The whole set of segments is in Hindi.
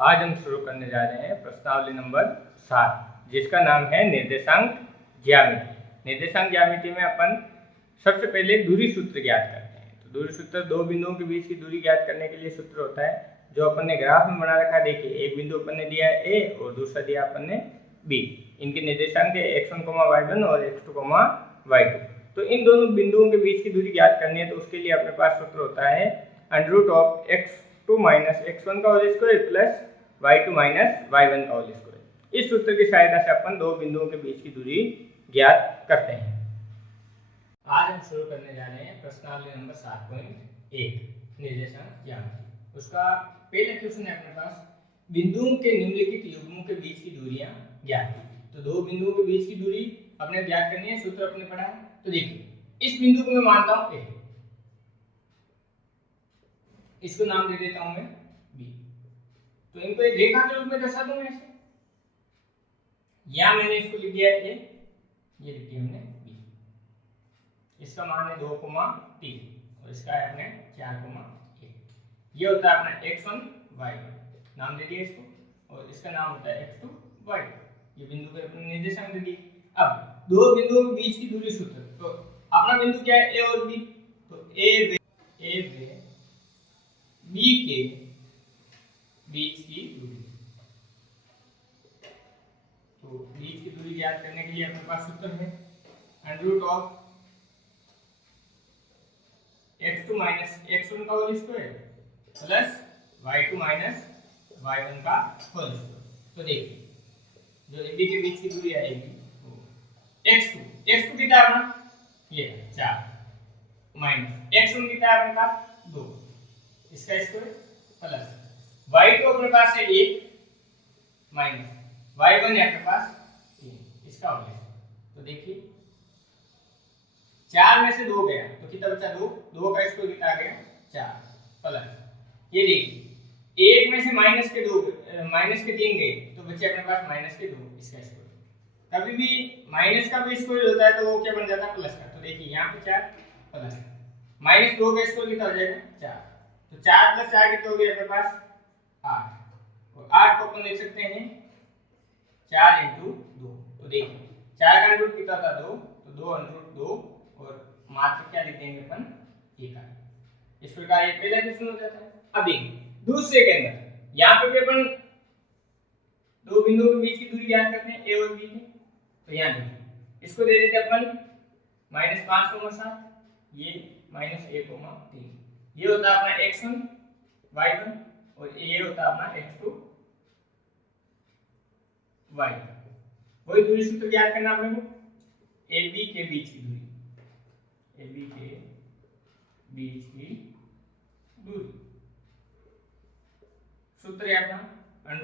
आज हम शुरू करने जा रहे हैं प्रश्नावली नंबर 7, जिसका नाम है निर्देशांक ज्यामिति। निर्देशांक ज्यामिति में अपन सबसे पहले दूरी सूत्र ज्ञात करते हैं। तो दूरी सूत्र दो बिंदुओं के बीच की दूरी ज्ञात करने के लिए सूत्र होता है जो अपन ने ग्राफ में बना रखा है। देखिए, एक बिंदु अपन ने दिया है ए और दूसरा दिया अपन ने बी। इनके निर्देशांक है x1, y1 और x2, y2। तो इन दोनों बिंदुओं के बीच की दूरी ज्ञात करनी है, तो उसके लिए अपने पास सूत्र होता है √ x2 - x1 का whole square plus y2 - y1 का होल स्क्वायर। इस सूत्र की सहायता से अपन दो बिंदुओं के बीच की दूरी ज्ञात करते हैं। आज हम शुरू करने जा रहे हैं प्रश्नावली नंबर 7.1 निर्देशांक ज्यामिति। उसका पहला क्वेश्चन है अपने पास, बिंदुओं के निम्नलिखित युग्मों के बीच की दूरियां ज्ञात कीजिए। तो दो बिंदुओं के बीच की दूरी अपने ज्ञात करनी है, सूत्र अपने पढ़ा है। तो देखिए, इस बिंदु को मैं मानता हूं ए, इसको नाम दे देता हूं मैं बी। तो इनको एक रेखा के रूप में दर्शा दूं ऐसे, या मैंने इसको लिख दिया ए, ये लिख दिया हमने बी। इसका मान है 2, 3 और इसका है अपने 4, 1। ये होता है अपना x1, y1 नाम दे दिया इसको, और इसका नाम होता है x2, y2। ये बिंदु के अपने निर्देशांक दे दिए। अब दो बिंदुओं के बीच की दूरी सूत्र, तो अपना बिंदु क्या है, ए और बी। तो ए व बी के बीच की दूरी, तो बीच की दूरी ज्ञात करने के लिए अपने पास सूत्र है √ x2 - x1 का whole square plus y2 - y1 का होल स्क्वायर। तो देखिए, जो AB के बीच की दूरी आएगी वो x2 कितना है अपना, ये 4 माइनस x1 कितना है अपने पास 2, इसका स्क्वायर प्लस y2 अपने पास है 1 माइनस y1 है अपने पास 3, इसका होल स्क्वायर। तो देखिए, 4 में से 2 गया तो कितना बचा, 2 का स्क्वायर कितना आ गया 4 प्लस ये देखिए 1 में से माइनस के 3 गए तो बचे अपने पास -2, इसका स्क्वायर। कभी भी माइनस का भी स्क्वायर होता है तो वो क्या बन जाता है, प्लस का। तो देखिए यहाँ पे 4 प्लस -2 का स्क्वायर कितना हो जाएगा 4। तो 4 + 4 कितना हो गया अपने पास 8, और 8 को अपन लिख सकते हैं 4 × 2। तो देखिए 4 का रूट कितना था 2, तो 2 √ 2 और मात्र क्या लिख देंगे अपन 1। इस प्रकार ये पहला क्वेश्चन हो जाता है। अब देखिए दूसरे के अंदर यहाँ पे भी अपन दो बिंदुओं के बीच की दूरी ज्ञात करते हैं, ए और बी की। तो यहाँ देखिए, इसको दे देते अपन -5, 7, ये -1, 3। ये होता है अपना x1, y1 और ये होता है अपना x2, y2। वही दूरी सूत्र ज्ञात करना अपने को, AB के बीच की दूरी, AB के बीच की दूरी सूत्र है अपना √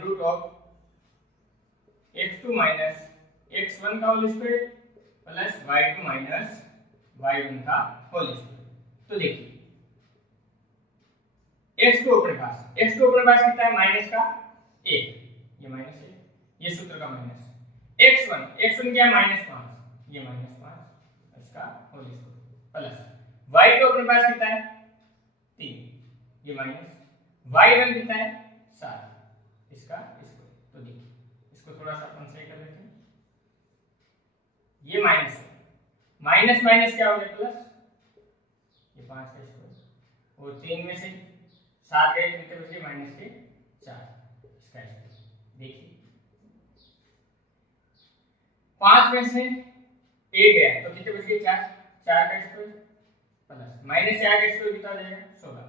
x2 - x1 का whole square plus y2 - y1 का होल स्क्वायर। तो देखिए x2 अपने पास कितना है, माइनस का 1, ये -1, ये सूत्र का माइनस। x1 क्या है -5, ये -5, इसका होल स्क्वायर प्लस y2 अपने पास कितना है 3, ये माइनस y1 कितना है 7, इसका स्क्वायर। तो देखिए इसको थोड़ा सा अपन सही कर लेते हैं, ये माइनस माइनस क्या हो गया प्लस, ये 5 का स्क्वायर और 3 में से 7 गए तो कितने बचे -4, इसका स्क्वायर। देखिए 5 में से a गया तो कितने बच गए 4 का स्क्वायर प्लस -4 का स्क्वायर कितना हो जाएगा 16,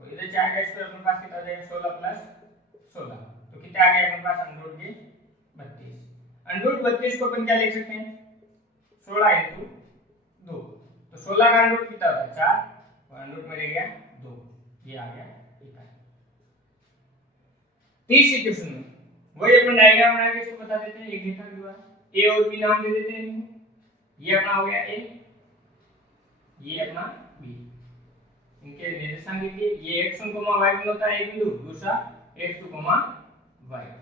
और इधर 4 का स्क्वायर अपने पास कितना हो जाएगा 16 + 16, तो कितना आ गया अपने पास √32 को अपन क्या लिख सकते हैं 16 × 2। तो 16 का √ कितना होता है 4 और √ में रह गया 2, ये आ गया 1। तीसरे क्वेश्चन में वही अपन डायग्राम बना के इसको बता देते हैं, एक रेखा के द्वारा ए और बी नाम दे देते हैं इनको। ये अपना हो गया ए, ये अपना बी। इनके निर्देशांक लिखिए, ये x1, y1 होता है एक बिंदु, दूसरा x2, y1।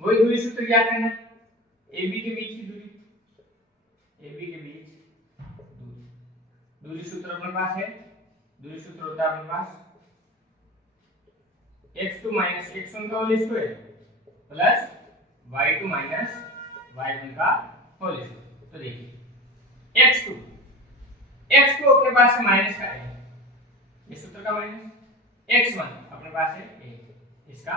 वही दूरी सूत्र क्या करना है, AB के बीच की दूरी, AB के बीच दूरी सूत्र अपने पास है, दूरी सूत्र होता है अपने पास x2 माइनस x1 का whole square plus y2 minus y1 का होल स्क्वायर। तो देखिए x2 अपने पास है माइनस का है, ये सूत्र का माइनस, x1 अपने पास है a, इसका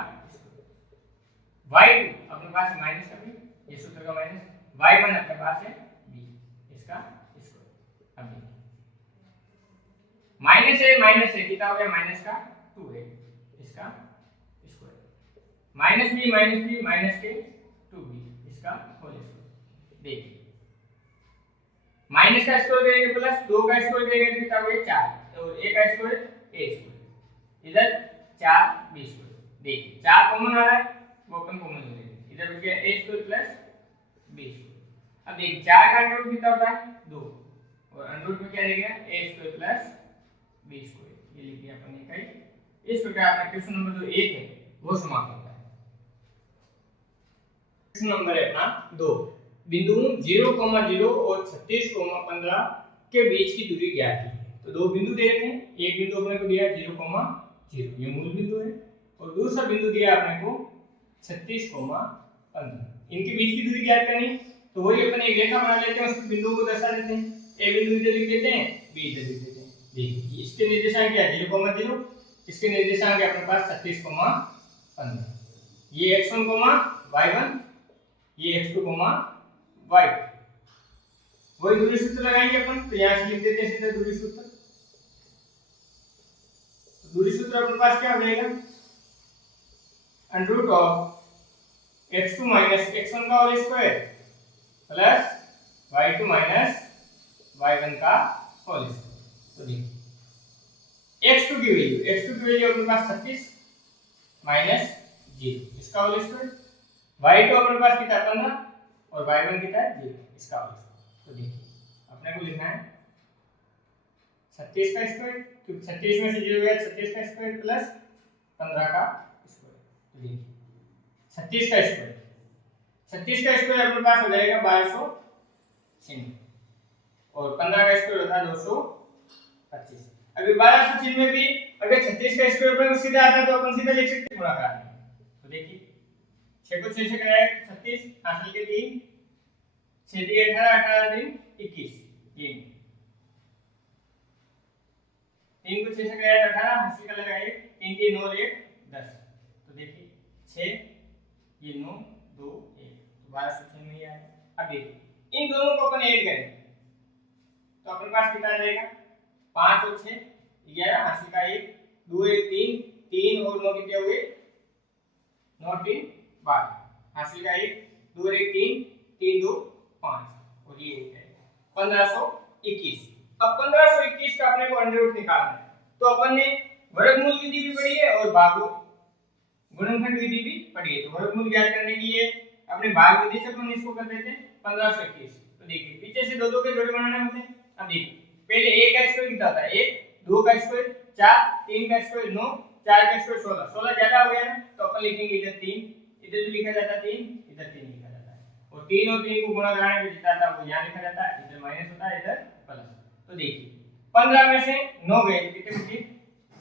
y2 अपने पास है माइनस का b, ये सूत्र का माइनस, y1 अपने पास है b, इसका स्क्वायर। अब माइनस है कितना हो गया, माइनस का 2a, इसका स्क्वायर, माइनस b माइनस के 2b, इसका होल स्क्वायर। देखिए माइनस का स्क्वायर करेंगे प्लस 2 का स्क्वायर करेंगे कितना हो गया 4, और a का स्क्वायर a स्क्वायर, इधर 4 b स्क्वायर। देखिए 4 कॉमन आ रहा है, वो अपन कॉमन ले लेंगे, इधर बच गया a square plus b square. अब देखिए 4 का अंडर रूट कितना होता है 2, और अंडर रूट में क्या रह गया a square plus b square, ये लिख दिया अपन ने कहीं। इस प्रकार अपना क्वेश्चन नंबर जो 1 है वो समाप्त होता है। क्वेश्चन नंबर है अपना 2, बिंदुओं 0,0 और 36,15 के बीच की दूरी ज्ञात की। तो दो बिंदु दे रखे हैं, एक बिंदु अपने को दिया 0,0, ये मूल बिंदु है, और दूसरा बिंदु दिया अपने को 36,15, इनके बीच की दूरी ज्ञात करनी। तो वही अपन एक रेखा बना लेते हैं, उस बिंदुओं को दर्शा देते हैं, ए बिंदु इधर लिख देते हैं, बी इधर लिख देते हैं। देखिए इसके निर्देशांक क्या है 0,0, इसके निर्देशांक है अपने पास 36,15, ये x1, y1, ये x2, y2। वही दूरी सूत्र लगाएंगे अपन, तो यहां से लिख देते हैं सीधा दूरी सूत्र। तो दूरी सूत्र अपने पास क्या हो जाएगा, under root of x2 minus x1 का whole square plus y2 minus y1 का होल स्क्वायर। तो देखिए x2 की वैल्यू अपने पास 36 माइनस 0, इसका होल स्क्वायर, y2 अपने पास कितना 15 और y1 कितना है 0, इसका होल स्क्वायर। तो देखिए अपने को लिखना है 36 का स्क्वायर, क्योंकि 36 में से 0 गया 36 का स्क्वायर प्लस 15 का स्क्वायर। तो देखिए 36 का स्क्वायर अपने पास हो जाएगा 1296, और 15 का स्क्वायर होता है 225। अभी 1296 भी अगर 36 का स्क्वायर अपन को सीधा आता है तो अपन सीधा लिख सकते हैं गुणा करके। तो देखिए 6 को 6 से कराया 36, हासिल के 3, 6 दिए 18, 18 3 21, 3 को 6 से कराया 18, हासिल का लगा 1, 3 3 9 1 10। तो देखिए 6 ये 9 2 1, तो 1296 में ही आया। अब देखिए इन दोनों को अपन ऐड करें तो अपने पास कितना आ जाएगा 5 और 6 11, हासिल का 1 2 1 3 3 और 9 कितने हुए 9 3 12, हासिल का 1 2 1 3 3 2 5, और ये है 1521। अब 1521 का अपने को अंडर रूट निकालना है, तो अपन ने वर्गमूल विधि भी पढ़ी है और भागों गुणनखंड विधि भी पढ़ी है। तो वर्गमूल ज्ञात करने के लिए अपने भाग विधि से अपन इसको कर देते हैं 1521। तो देखिए पीछे से दो दो के जोड़े बनाने होते हैं। अब देखिए पहले a का स्क्वायर कितना होता है 1, 2 का स्क्वायर 4, 3 का स्क्वायर 9, 4 का स्क्वायर 16, 16 ज्यादा हो गया ना, तो अपन लिखेंगे इधर 3, इधर भी लिखा जाता है 3, इधर 3 लिखा जाता है, और 3 और 3 को गुणा कराने पे जितना आता है वो यहाँ लिखा जाता है, इधर माइनस होता है इधर प्लस। तो देखिए 15 में से 9 गए कितने बचे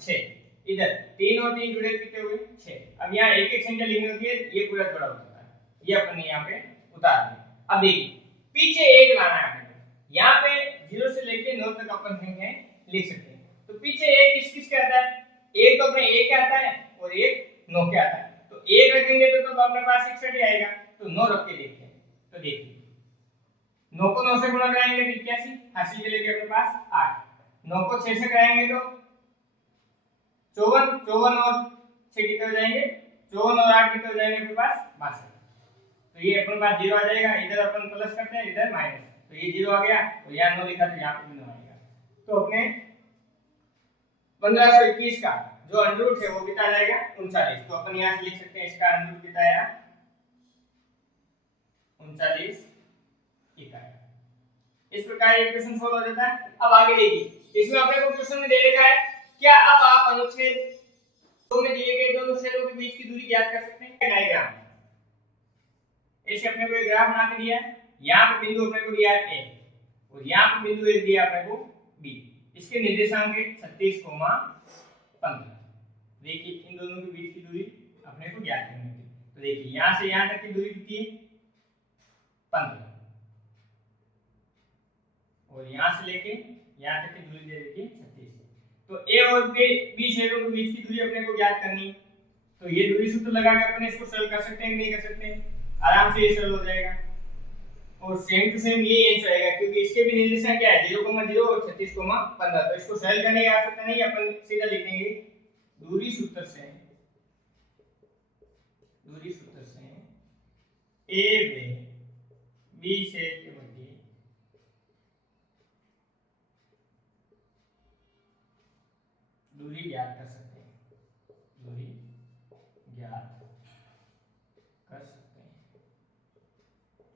6, इधर 3 और 3 जुड़े कितने हुए 6। अब यहाँ एक एक संख्या लिखनी होती है, ये पूरा जोड़ा होता है, ये अपन ने यहाँ पे उतार दिया। अब देखिए पीछे 1 लाना है, यहाँ पे 0 से लेके 9 तक अपन संख्याएं लिख सकते हैं। तो पीछे 1 किस किस के आता है, एक तो अपने 1 के आता है और एक 9 के आता है। तो 1 रखेंगे तो अपने पास 61 ही आएगा, तो 9 रख के देखते हैं। तो देखिए 9 को 9 से गुणा कराएंगे तो 81, हासिल के लेके अपने पास 8, 9 को 6 से कराएंगे तो 54, 54 और 6 कितने हो जाएंगे 54 और 8 कितने हो जाएंगे अपने पास 62। तो ये अपने पास 0 आ जाएगा, इधर अपन प्लस करते हैं इधर माइनस, तो ये 0 आ गया और यहाँ 9 लिखा तो यहाँ पे भी 9 आएगा। तो अपने 1521 का जो अंडर रूट है वो कितना आ जाएगा 39। तो अपन यहाँ से लिख सकते हैं इसका अंडर रूट कितना आया 39 इकाई। इस प्रकार ये क्वेश्चन सॉल्व हो जाता है। अब आगे देखिए इसमें अपने को क्वेश्चन में दे रखा है क्या अब आप अनुच्छेद 2 में दिए गए दोनों अनुच्छेदों के बीच की दूरी ज्ञात कर सकते हैं। डायग्राम ऐसे अपने को एक ग्राफ बना के दिया है, यहाँ पे बिंदु अपने को दिया है ए और यहाँ पे बिंदु एक दिया अपने को बी, इसके निर्देशांक है 36,15। देखिए इन दोनों के बीच की दूरी अपने को ज्ञात करनी थी। तो देखिए यहाँ से यहाँ तक की दूरी कितनी है 15 और यहाँ से लेके यहाँ तक की दूरी दे देखिए 36। तो ए और बी शेडों के बीच की दूरी अपने को ज्ञात करनी। तो ये दूरी सूत्र लगा के अपने इसको सरल कर सकते हैं कि नहीं कर सकते, आराम से ये सरल हो जाएगा। और सेम टू सेम ये आंसर आएगा क्योंकि इसके भी निर्देशांक क्या है 0,0 और 36,15। तो इसको सरल करने की आवश्यकता नहीं, अपन सीधा लिख देंगे दूरी सूत्र से ए व बी शेड के मध्य दूरी ज्ञात कर सकते हैं, दूरी ज्ञात कर सकते हैं।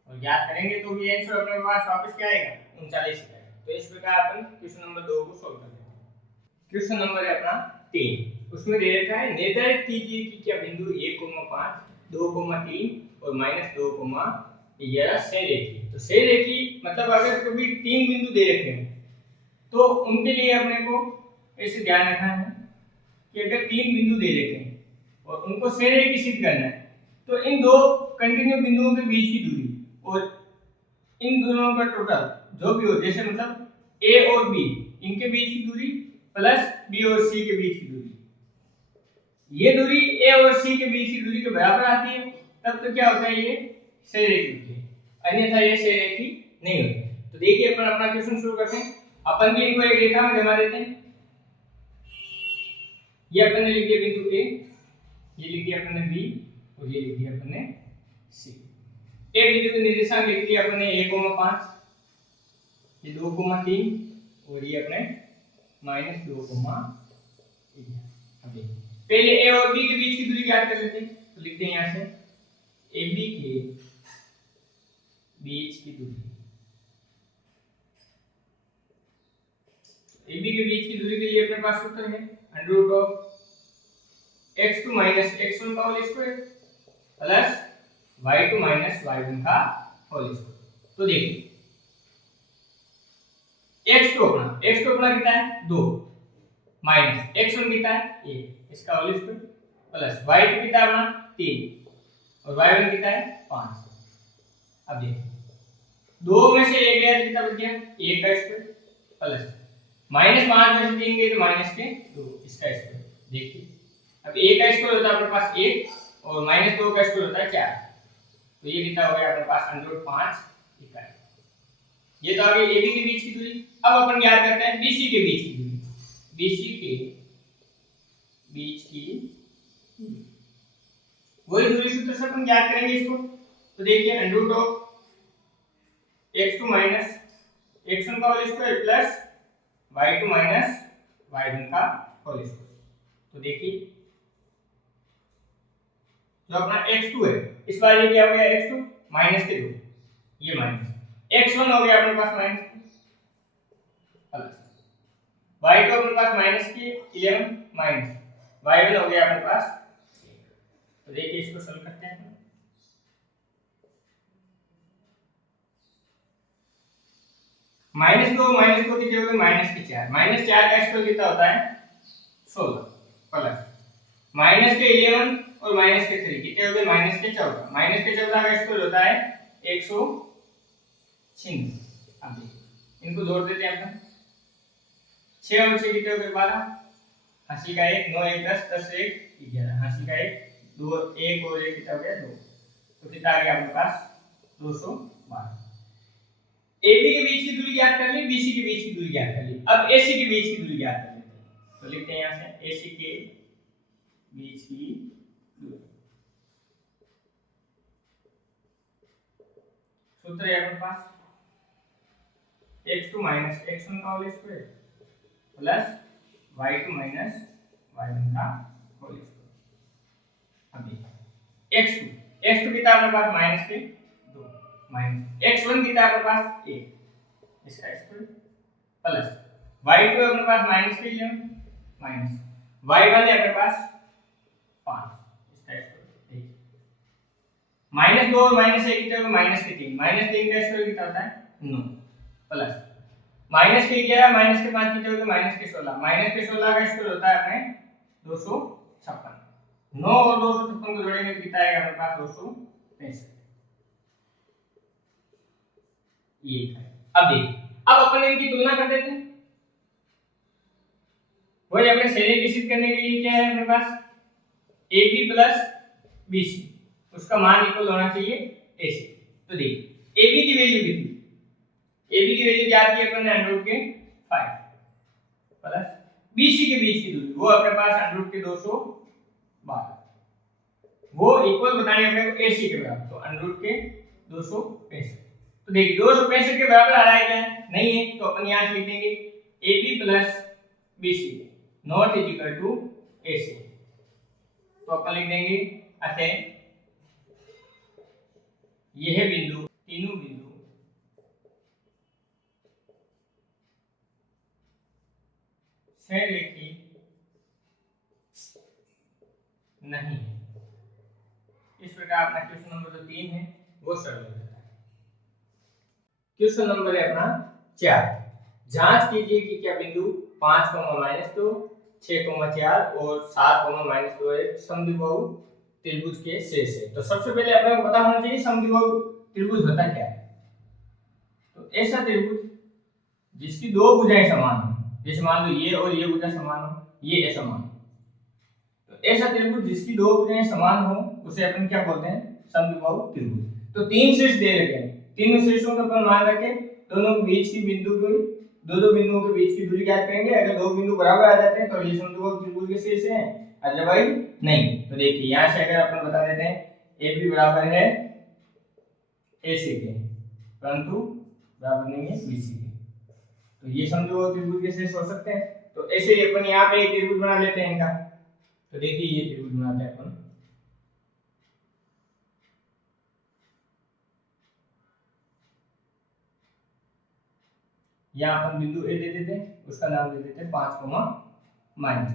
और ज्ञात करेंगे तो भी आंसर अपने पास वापस क्या आएगा 39 आएगा। तो इस प्रकार अपन क्वेश्चन नंबर 2 को सॉल्व कर लेते हैं। क्वेश्चन नंबर है अपना 3, उसमें दे रखा है निर्धारित कीजिए कि क्या बिंदु 1,5 2,3 और -2,11 सहरेखी। तो सहरेखी मतलब अगर कभी 3 बिंदु दे रखे हैं तो उनके लिए अपने को ऐसे ध्यान रखना है कि अगर 3 बिंदु दे रखे हैं और उनको सहरेखी सिद्ध करना है तो इन दो कंटिन्यू बिंदुओं के बीच की दूरी और इन दोनों का टोटल जो भी हो, जैसे मतलब ए और बी इनके बीच की दूरी प्लस बी और सी के बीच की दूरी, ये दूरी ए और सी के बीच की दूरी के बराबर आती है तब तो क्या होता है ये सहरेखी होती है, अन्यथा ये सहरेखी नहीं होती। तो देखिए अपन अपना क्वेश्चन शुरू करते हैं। अपन भी इनको एक रेखा में जमा देते हैं। ये अपन ने लिख दिया बिंदु ए, ये लिख दिया अपन ने बी और ये लिख दिया अपन ने सी। ए बिंदु के निर्देशांक लिख दिया अपन ने 1,5, ये 2,3 और ये अपने -2,11। अभी पहले ए और बी के बीच की दूरी ज्ञात कर लेते हैं। तो लिखते हैं यहां से ए बी के बीच की दूरी, ए बी के बीच की दूरी के लिए अपने पास सूत्र है x2 - x1 का whole square plus y2 - y1 का होल स्क्वायर। तो देखिए x2 अपना कितना है 2 माइनस x1 कितना है 1 इसका होल स्क्वायर प्लस y2 कितना है अपना 3 और y1 कितना है 5। अब देखिए 2 में से 1 गया तो कितना बच गया 1 का स्क्वायर प्लस -5 में से 3 गए तो -2 इसका स्क्वायर। देखिए अब 1 का स्क्वायर होता है अपने पास 1 और -2 का स्क्वायर होता है 4, तो ये कितना हो गया अपने पास √5 इकाई। ये तो आ गई AB के बीच की दूरी। अब अपन ज्ञात करते हैं BC के बीच की दूरी, BC के बीच की वही दूरी सूत्र से अपन ज्ञात करेंगे इसको। तो देखिए √x2 - x1 का whole square plus y2 - y1 का होल स्क्वायर। तो देखिए जो अपना x2 है इस बार ये क्या हो गया x2 -2 ये माइनस x1 हो गया अपने पास -2 प्लस y2 अपने पास -11 माइनस y1 हो गया अपने पास 1। तो देखिए इसको सॉल्व करते हैं। -2 कितने हो गए -4 का स्क्वायर कितना होता है 16 प्लस -11 और -3 कितने हो गए -14 का स्क्वायर होता है 196। अब देखिए इनको जोड़ देते हैं अपन 6 और 6 कितने हो गए 12, 80 का 1 9 1 10 10 1 11 80 का 1 2 1 और 1 कितना हो गया 2, तो कितना आ गया अपने पास 212। AB के बीच की दूरी ज्ञात कर ली, BC के बीच की दूरी ज्ञात कर ली। अब AC के बीच की दूरी ज्ञात कर लेते हैं। तो लिखते हैं यहां से AC के बीच की दूरी। सूत्र है अपने पास x2 - x1 का whole square plus y2 - y1 का होल स्क्वायर। अब x2 कितना अपने पास -2 माइनस x1 कितना अपने पास 1 इसका स्क्वायर प्लस y2 अपने पास -11 माइनस y1 है अपने पास 5 इसका स्क्वायर। -2 और -1 कितना होगा -3 -3 का स्क्वायर कितना होता है 9 प्लस -11 -5 कितना होगा -16 -16 का स्क्वायर होता है अपने 212 256। 9 और 256 को जोड़ेंगे तो कितना आएगा हमारे पास? 265। ये है। अब देखिए, अब अपन इनकी तुलना कर देते हैं। वही अपने श्रेणी की सिद्ध करने के लिए क्या है हमारे पास? AB प्लस BC, उसका मान इक्वल होना चाहिए AC। तो देखिए AB की वैल्यू कितनी? AB की वैल्यू क्या आती है अपन ने? √5 प्लस BC के बीच की दूरी, वो अपने पास √212, वो इक्वल बताने अपने को AC के बराबर, तो √265। तो देखिए 265 के बराबर आ रहा है क्या? नहीं है, तो अपन यहां से लिख देंगे AB plus BC not is equal to AC। तो अपन लिख देंगे अतः यह बिंदु, तीनों बिंदु सरेखी नहीं है। इस प्रकार अपना क्वेश्चन नंबर जो 3 है वो सरल हो जाता है। क्वेश्चन नंबर है अपना 4। जांच कीजिए कि क्या बिंदु 5, -2, 6, 4 और 7, -2 एक समद्विबाहु त्रिभुज के शेष है। तो सबसे पहले अपने को पता होना चाहिए समद्विबाहु त्रिभुज होता क्या है। तो ऐसा त्रिभुज जिसकी दो भुजाएं समान हो, जैसे मान लो ये और ये भुजा समान हो, ये ऐसा मान। तो ऐसा त्रिभुज जिसकी दो भुजाएं समान हो उसे अपन क्या बोलते हैं? समद्विबाहु त्रिभुज। तो 3 शीर्ष दे रखे हैं, तीनों शीर्षों का अपन मान रखे, दोनों के बीच की बिंदु की, दो बिंदुओं के बीच की दूरी ज्ञात करेंगे। अगर दो बिंदु बराबर आ जाते हैं तो ये समद्विबाहु त्रिभुज के शीर्ष हैं, अदरवाइज नहीं। तो देखिए यहां से अगर अपन बता देते हैं AB बराबर है AC के, परंतु बराबर नहीं है BC के, तो ये समद्विबाहु त्रिभुज के शेष हो सकते हैं। तो ऐसे ही अपन यहाँ पे एक त्रिभुज बना लेते हैं इनका। तो देखिए ये त्रिभुज बनाते हैं अपन। यहाँ अपन बिंदु A दे देते हैं, उसका नाम दे देते हैं 5,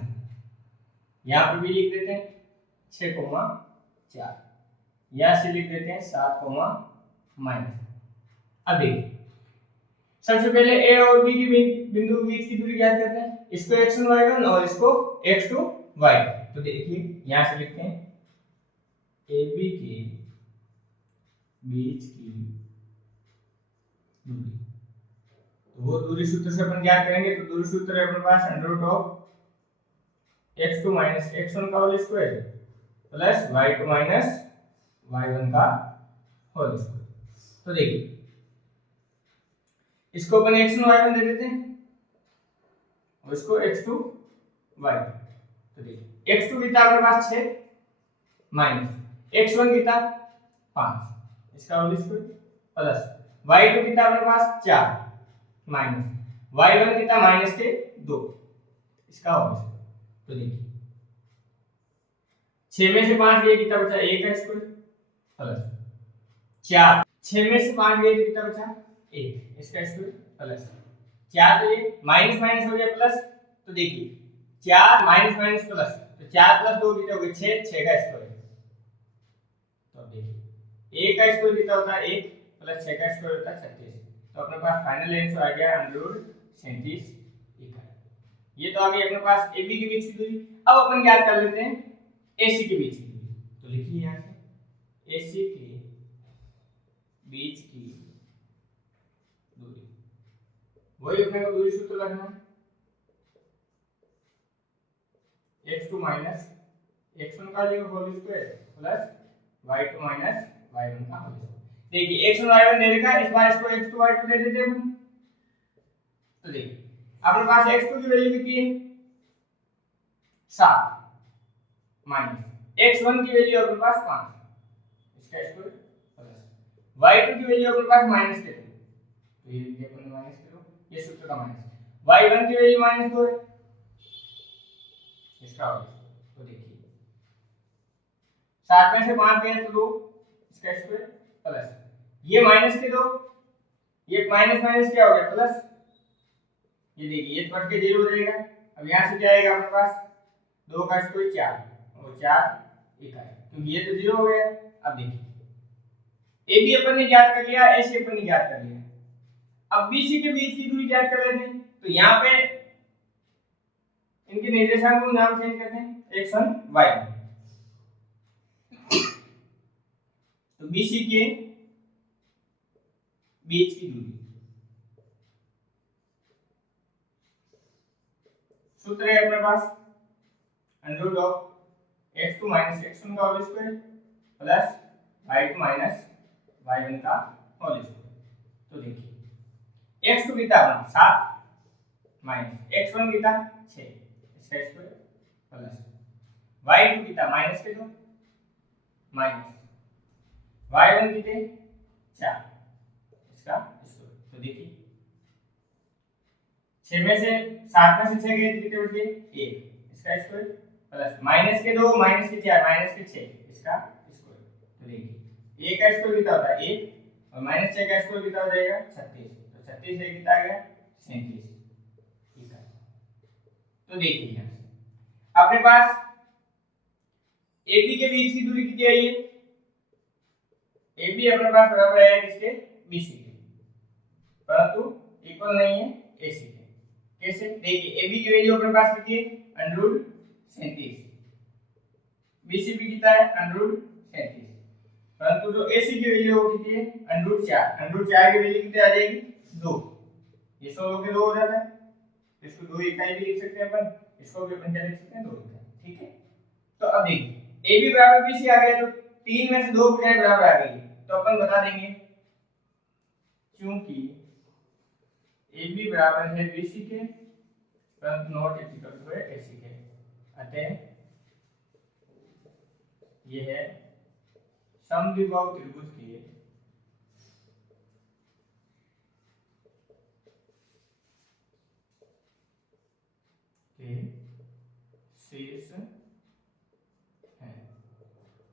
यहाँ पे भी लिख देते हैं 6, 4, यहाँ से लिख देते हैं 7, अब देखिए सबसे पहले A और B की बिंदु बीच की दूरी ज्ञात करते हैं। इसको x1 y1 और इसको x2 y2। तो देखिए यहां से लिखते हैं AB के बीच की दूरी, तो वो दूरी सूत्र से अपन ज्ञात करेंगे। तो दूरी सूत्र है अपने पास √x2 - x1 का whole square plus y2 - y1 का होल स्क्वायर। तो देखिए इसको अपन x1 y1 दे देते हैं और इसको x2 y2। तो देखिए x2 कितना अपने पास 6 माइनस x1 कितना 5, इसका होल स्क्वायर प्लस y2 कितना अपने पास 4 माइनस y1 कितना -2, इसका होल स्क्वायर। तो देखिए 6 में से 5 गए कितना बचा? 1 का स्क्वायर प्लस 4, 6 में से 5 गए कितना बचा? 1, इसका स्क्वायर प्लस 4, तो ये माइनस माइनस हो गया प्लस। तो देखिए 4 माइनस माइनस प्लस, तो 4 + 2 कितना हो गया? 6, 6 का स्क्वायर। तो अब देखिए 1 का स्क्वायर कितना होता है? 1 प्लस 6 का स्क्वायर होता है 36। तो अपने पास फाइनल आंसर आ गया 137 इकाई। ये तो आ गई अपने पास AB के बीच की दूरी। अब अपन ज्ञात कर लेते हैं AC के बीच की दूरी। तो लिखिए यहां से AC के बीच की दूरी, वही अपने को दूरी सूत्र लगाना है x2 - x1 का जो whole square plus y2 - y1 का होल स्क्वायर। देखिए x1 y1 दे रखा है, इस बार इसको x2 y2 दे देते हैं। तो देखिए अपने पास x2 की वैल्यू कितनी है? 7 माइनस x1 की वैल्यू अपने पास 5, इसका स्क्वायर प्लस y2 की वैल्यू अपने पास -3, तो ये लिख अपन -3, ये सूत्र का माइनस। y1 की वैल्यू -2 है, इसका होल स्क्वायर। तो देखिए 7 में से 5 गए तो 2, इसका स्क्वायर प्लस ये -2, ये माइनस माइनस क्या हो गया? प्लस। ये देखिए ये कट के 0 हो जाएगा। अब यहां से क्या आएगा अपने पास? 2 का स्क्वायर 4 और 4 इकाई, क्योंकि ये तो 0 हो गया। अब देखिए AB अपन ने ज्ञात कर लिया, AC अपन ने ज्ञात कर लिया। अब BC के बीच की दूरी ज्ञात कर लेते हैं। तो यहाँ पे इनके निर्देशांक को नाम चेंज करते हैं। x1 y1। तो BC के बीच की दूरी, सूत्र है अपने पास under of x2 minus x1 का whole square plus y2 minus y1 का होल स्क्वायर। तो देखिए x2 कितना अपना 7 माइनस x1 कितना 6 इसका स्क्वायर प्लस y2 कितना माइनस के 2 माइनस y1 कितने 4 इसका स्क्वायर। तो देखिए 6 में से 7 में से 6 गए कितने बच गए 1 इसका स्क्वायर प्लस माइनस के 2 माइनस के 4 माइनस के 6 इसका स्क्वायर। तो देखिए 1 का स्क्वायर कितना होता है 1 और माइनस 6 का स्क्वायर कितना हो जाएगा 36। तो 36 से कितना आ गया 37। ठीक है। तो देखिए यहाँ अपने पास AB के बीच की दूरी कितनी आई है, AB अपने पास बराबर है किसके BC के, परंतु इक्वल नहीं है AC के। कैसे देखिए AB की वैल्यू अपने पास कितनी है अंडर 37, BC भी कितना है अंडर 37, परंतु जो AC की वैल्यू वो कितनी है अंडर 4। अंडर 4 की वैल्यू कितनी आ जाएगी 2। ये 100 के 2 हो जाता है, इसको 2 इकाई भी लिख सकते हैं अपन, इसको भी अपन क्या लिख सकते हैं 2 इकाई। ठीक है। तो अब देखिए AB बराबर BC आ गया, तो 3 में से 2 भुजाएं बराबर आ गई, तो अपन बता देंगे क्योंकि AB बराबर है BC के परंतु नॉट इक्वल टू AC के, अतः ये है समद्विबाहु त्रिभुज के शेष है।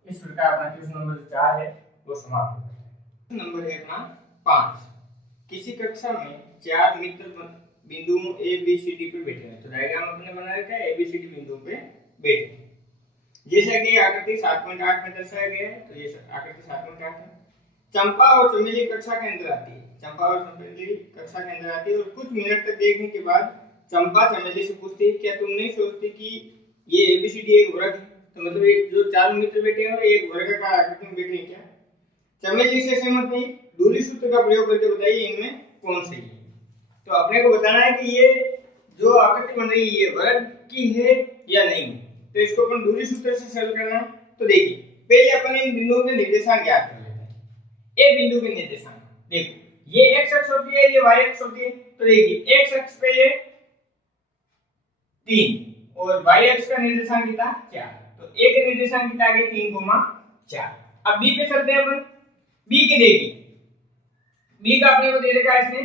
इस प्रकार अपना क्वेश्चन नंबर 4 है वो समाप्त होता है। नंबर है अपना 5, किसी कक्षा में 4 मित्र बिंदुओं A B C D पे बैठे हैं। तो डायग्राम अपने बना रखा है A B C D बिंदुओं पे बैठे हैं, जैसा कि आकृति 7.8 में दर्शाया गया है। तो ये आकृति 7.8 है। चंपा और चमेली कक्षा के अंदर आती है, चंपा और चमेली कक्षा के अंदर आती है और कुछ मिनट तक देखने के बाद चंपा चमेली से पूछती है क्या तुम नहीं सोचती कि ये ABCD एक वर्ग है। तो मतलब ये जो 4 मित्र बैठे हैं एक वर्गाकार आकृति में बैठे हैं क्या। चमेली से सहमत नहीं, दूरी सूत्र का प्रयोग करके बताइए इनमें कौन सही है। तो अपने को बताना है कि ये जो आकृति बन रही है ये वर्ग की है या नहीं। तो इसको अपन दूरी सूत्र से सरल करना है। तो देखिए पहले अपन इन बिंदुओं के निर्देशांक ज्ञात कर लेते हैं। ए बिंदु के निर्देशांक देखो ये x अक्ष होती है ये y अक्ष होती है। तो देखिए x अक्ष पे ये 3 और y अक्ष का निर्देशांक कितना 4। तो a के निर्देशांक कितना आ गए 3,4। अब b पे चलते हैं अपन। b के देखिए b का अपने को दे रखा है इसने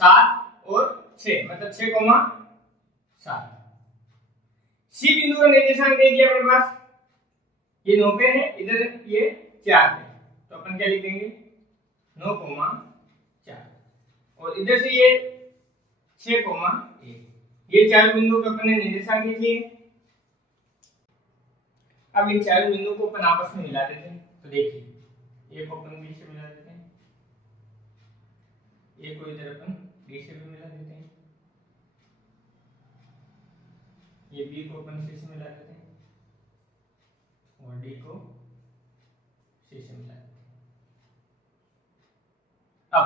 7 और 6 मतलब 6,7। सी बिंदु का निर्देशांक देखिए अपने पास ये 9 पे है, इधर ये 4 पे, तो अपन क्या लिख देंगे 9,4 और इधर से ये 6,1। ये 4 बिंदु के अपन ने निर्देशांक लिख लिए। अब इन 4 बिंदुओं को अपन आपस में मिला देते हैं। तो देखिए एक को अपन बी से मिला देते हैं, एक को इधर अपन डी से भी मिला देते हैं, ये बी को अपन सी से मिला देते हैं और डी को सी से मिला देते हैं। अब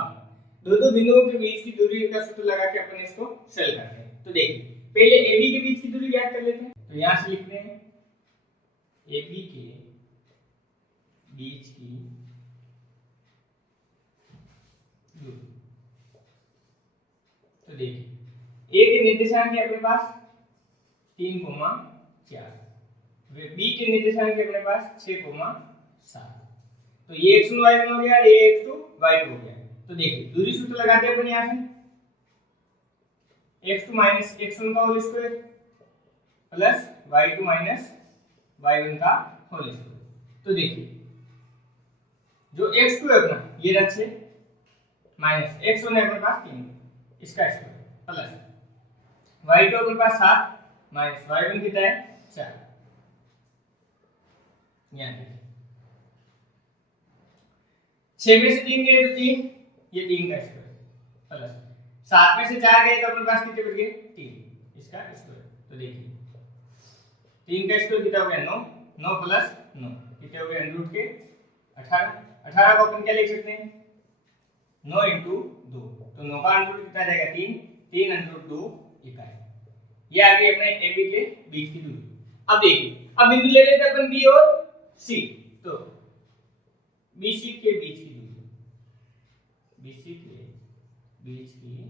दो बिंदुओं के बीच की दूरी का सूत्र लगा के अपन इसको सरल करते हैं। तो देखिए पहले AB के बीच की दूरी ज्ञात कर लेते हैं। तो यहां से लिखते हैं AB के बीच की दूरी। तो देखिए A के निर्देशांक है अपने पास 3,4, B के निर्देशांक है अपने पास 6,7। तो ये x1 y1 हो गया, ये x2 y2 हो गया। तो देखिए दूरी सूत्र लगाते हैं अपन यहां से x2 माइनस x1 का whole square plus y2 minus y1 का होल स्क्वायर। तो देखिए जो x2 है अपना ये रहा 6 माइनस x1 है अपने पास 3 इसका स्क्वायर प्लस y2 अपने पास 7 माइनस y1 कितना है 4। यहां देखिए 6 में से 3 गए तो 3, ये 3 का स्क्वायर प्लस 7 में से 4 गए तो अपने पास कितने बच गए 3 इसका स्क्वायर। तो तो देखिए 3 का स्क्वायर कितना हो गया 9, 9 प्लस 9 कितने हो गए अंडर रूट के 18, 18 को अपन क्या लिख सकते हैं 9 इंटू 2, तो 9 का अंडर रूट कितना आ जाएगा 3, 3 अंडर रूट 2 इकाई। ये आ गई अपने ए बी के बीच की दूरी। अब देखिए अब बिंदु ले लेते हैं अपन बी और सी, तो बीसी के बीच की दूरी, बीसी के बीच की दूरी।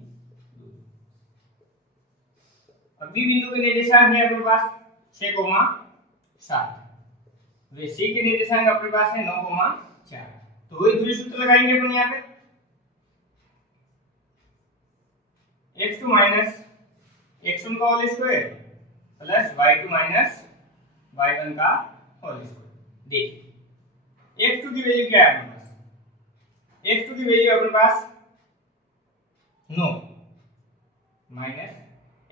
अब बी बिंदु के निर्देशांक है अपने पास 6,7, वे सी के निर्देशांक अपने पास है 9,4, तो वही दूरी सूत्र लगाएंगे अपन यहाँ पे x2 माइनस x1 का whole square plus y2 minus y1 का होल स्क्वायर। देखिए x2 की वैल्यू क्या है अपने पास, x2 की वैल्यू अपने पास 9 माइनस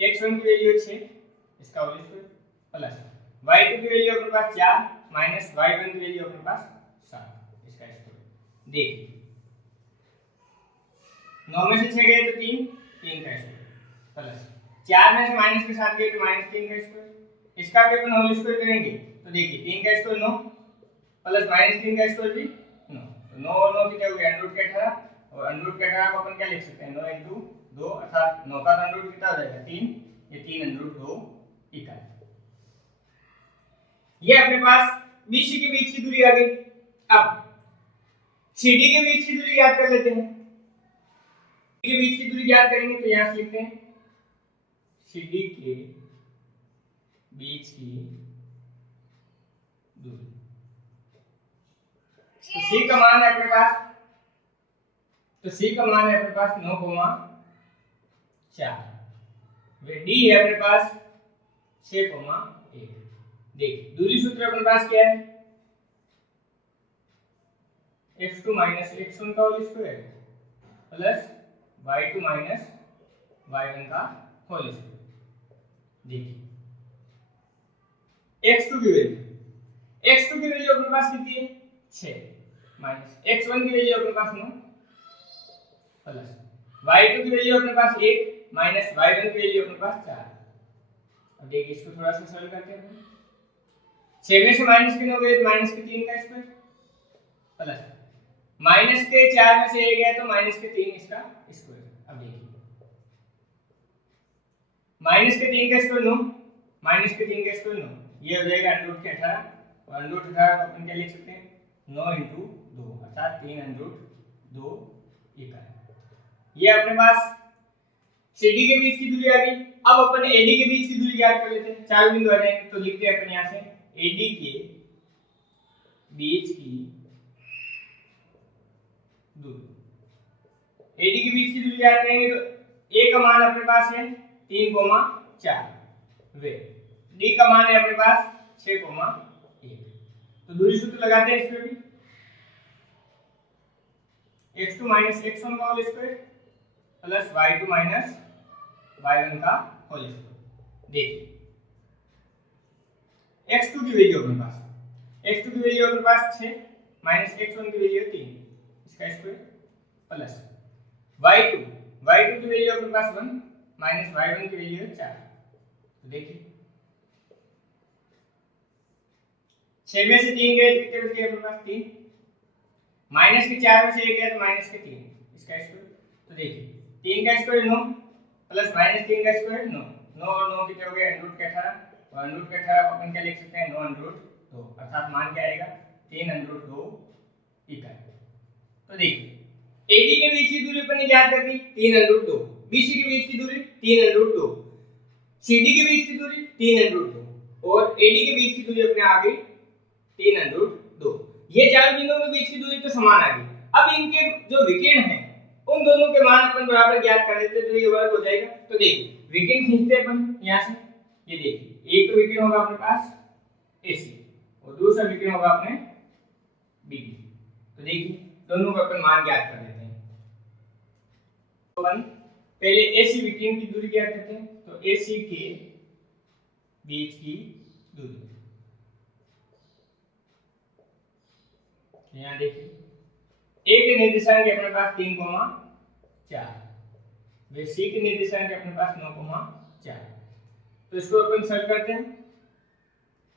x1 की वैल्यू 6 इसका होल स्क्वायर प्लस y2 की वैल्यू अपने पास 4 माइनस y1 की वैल्यू अपने पास 7 इसका स्क्वायर। देखिए 9 में से 6 गए तो 3, 3 का स्क्वायर प्लस 4 में से माइनस के साथ गए तो माइनस 3 का स्क्वायर, इसका भी अपन होल स्क्वायर करेंगे तो देखिए 3 का स्क्वायर 9 प्लस माइनस 3 का स्क्वायर भी 9, तो 9 और 9 कितने हो गए अंडर रूट के 18, और अंडर रूट के 18 को अपन क्या लिख सकते हैं 9 इंटू 2 अर्थात 9 का अंडर रूट कितना हो जाएगा 3, ये 3 अंडर रूट 2 इकाई। ये अपने पास BC के बीच की दूरी आ गई। अब CD के बीच की दूरी याद कर लेते हैं, के बीच की दूरी याद करेंगे तो यहां से लिखते हैं CD के बीच की दूरी, तो C का मान है अपने पास, तो C का मान है अपने पास 9,4, वे D है अपने पास 6,1। देखिए दूरी सूत्र अपने पास क्या है x2 माइनस x1 का whole square plus y2 minus y1 का होल स्क्वायर। देखिए x2 की वैल्यू, x2 की वैल्यू अपने पास कितनी है 6 माइनस x1 की वैल्यू अपने पास 9 प्लस y2 की वैल्यू अपने पास 1 माइनस y1 की वैल्यू अपने पास 4। अब देखिए इसको थोड़ा सा सॉल्व करते हैं, 6 में से माइनस के 9 गए तो माइनस के 3 का स्क्वायर प्लस माइनस के 4 में से 1 गया तो माइनस के 3 इसका स्क्वायर। अब देखिए माइनस के 3 का स्क्वायर 9 माइनस के 3 का स्क्वायर 9, ये हो जाएगा अंडर रूट के 18, और अंडर रूट 18 को अपन क्या लिख सकते हैं 9 इंटू 2 अर्थात 3 अंडर रूट 2 इकाई। ये अपने पास CD के बीच की दूरी आ गई। अब अपन AD के बीच की दूरी याद कर लेते हैं, चार बिंदु आ जाएंगे तो लिखते हैं अपन यहां से AD के बीच की दूरी, AD के बीच की दूरी याद करेंगे तो A का मान अपने पास है 3,4, वे D का मान है अपने पास 6,1, तो दूरी सूत्र लगाते हैं इसमें भी x2 माइनस x1 का whole square plus y2 minus y1 का होल स्क्वायर। देखिए x2 की वैल्यू अपने पास, x2 की वैल्यू अपने पास 6 माइनस x1 की वैल्यू 3 इसका स्क्वायर प्लस y2 की वैल्यू अपने पास 1 माइनस y1 की वैल्यू 4। तो देखिए 6 में से 3 गए तो कितने बच गए अपने पास 3, माइनस के 4 में से 1 गया तो माइनस के 3 इसका स्क्वायर। तो देखिए 3 का स्क्वायर 9 प्लस माइनस 3 का स्क्वायर 9, 9 और 9 कितने हो गए अंडर रूट के 18, और अंडर रूट के 18 को अपन क्या लिख सकते हैं 9 अंडर रूट 2 अर्थात मान क्या आएगा 3 अंडर रूट 2 इकाई। तो देखिए AD के बीच की दूरी अपन ने याद कर दी 3 अंडर रूट 2, BC के बीच की दूरी 3 अंडर रूट 2, CD के बीच की दूरी 3 अंडर रूट 2 और AD के बीच की दूरी अपने आ गई 3 अंडर रूट 2। ये चार बिंदुओं के बीच की दूरी तो समान आ गई। अब इनके जो विकर्ण हैं उन दोनों के मान अपन बराबर ज्ञात कर देते तो ये वर्ग हो जाएगा। तो देखिए विकर्ण खींचते अपन यहां से, ये देखिए एक तो विकर्ण होगा अपने पास AC और दूसरा विकर्ण होगा अपने BD। तो देखिए दोनों का अपन मान ज्ञात कर देते हैं। तो अपन पहले AC विकर्ण की दूरी ज्ञात करते हैं, तो AC के बीच की दूरी यहाँ देखिए A के निर्देशांक अपने पास 3,4, वे C के निर्देशांक अपने पास 9,4। तो इसको अपन सरल करते हैं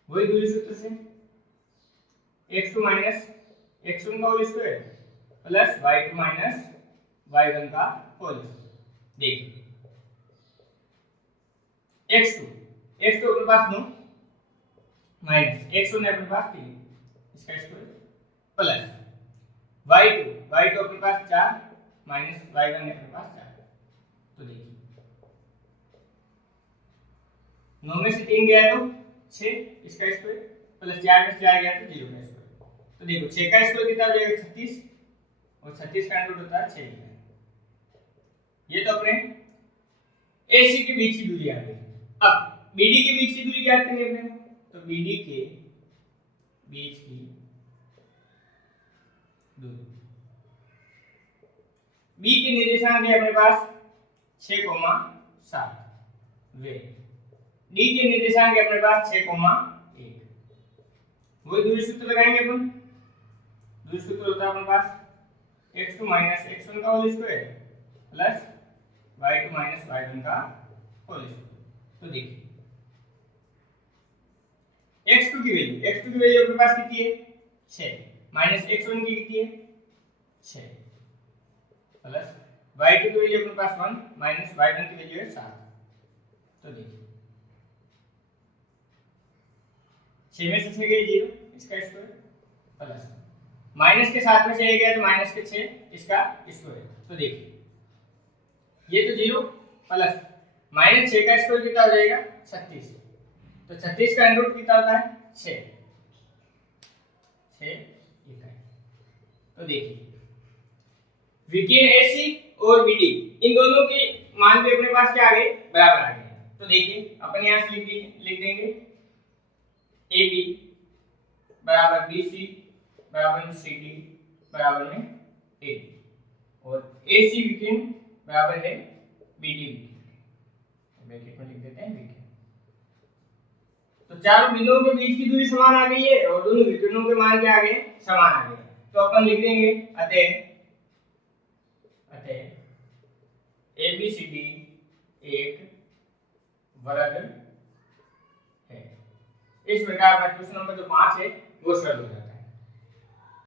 वही दूरी सूत्र से, x2 माइनस x1 का whole square plus y2 minus y1 का होल स्क्वायर। देखिए x2 अपने पास 9 माइनस x1 है अपने पास 3 इसका स्क्वायर प्लस y2 अपने पास 4 माइनस y1 है अपने पास 4। तो देखिए 9 में से 3 गया तो 6 इसका स्क्वायर प्लस 4 में से 4 गया तो 0 का स्क्वायर। तो देखो 6 का स्क्वायर कितना हो जाएगा 36 और 36 का रूट होता है 6। ये तो अपने AC के बीच की दूरी आ गई। अब BD के बीच की दूरी ज्ञात करेंगे अपने, तो BD के बीच की दूरी B के निर्देशांक है अपने पास 6,7 वे D के निर्देशांक है अपने पास 6,1। वही दूरी सूत्र लगाएंगे अपन। दूरी सूत्र होता है अपने पास x2 माइनस x1 का whole square plus y2 minus y1 का होल स्क्वायर। तो देखिए x2 की वैल्यू अपने पास कितनी है 6 माइनस x1 की कितनी है 6 प्लस y2 की वैल्यू अपने पास 1 माइनस y1 की वैल्यू है 7। तो देखिए 6 में से 6 गए 0 इसका स्क्वायर प्लस माइनस के 7 में से 1 गया तो माइनस के 6 इसका स्क्वायर। तो देखिए ये तो 0 प्लस माइनस 6 का स्क्वायर कितना हो जाएगा 36। तो 36 का अंडर रूट कितना होता है 6 इकाई। तो देखिए विकिरण AC और BD इन दोनों के मान भी अपने पास क्या आ गए बराबर आ गए। तो देखिए अपन यहां से लिख देंगे AB बराबर BC बराबर CD बराबर में AD और AC विकिरण बराबर है BD विकिरण। ब्रैकेट में लिख देते हैं विकिरण। तो चारों बिंदुओं के बीच की दूरी समान आ गई है और दोनों विकिरणों के मान क्या आ गए समान आ गए। तो अपन लिख देंगे अतः ABCD एक वर्ग है। इस प्रकार का क्वेश्चन नंबर जो 5 है वो सरल हो जाता है।